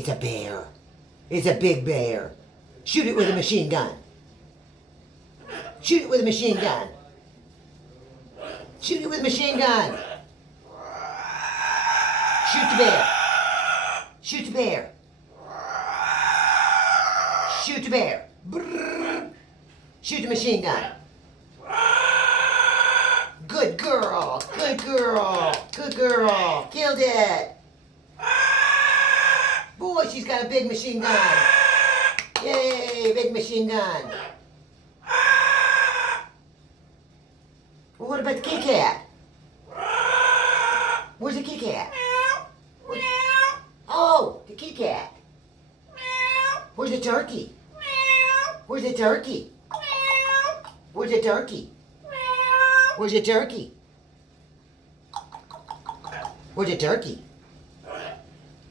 It's a bear. It's a big bear. Shoot it with a machine gun. Shoot it with a machine gun. Shoot it with a machine gun. Shoot the bear. Shoot the bear. Shoot the bear. Brrr. Shoot the machine gun. Good girl. Good girl. Good girl. Killed it. Boy, she's got a big machine gun. Yay, big machine gun. Well, what about the kitty cat? Where's the kitty cat? Oh, the kitty cat. Where's the turkey? Where's the turkey? Where's the turkey? Where's the turkey? Where's the turkey?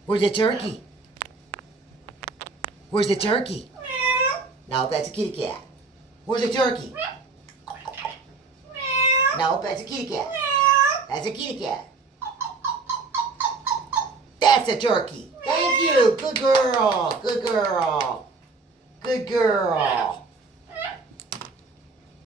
Where's the turkey? Where's the turkey? No, that's a kitty cat. Where's the turkey? No, that's a kitty cat. That's a kitty cat. That's a turkey. Thank you. Good girl. Good girl. Good girl.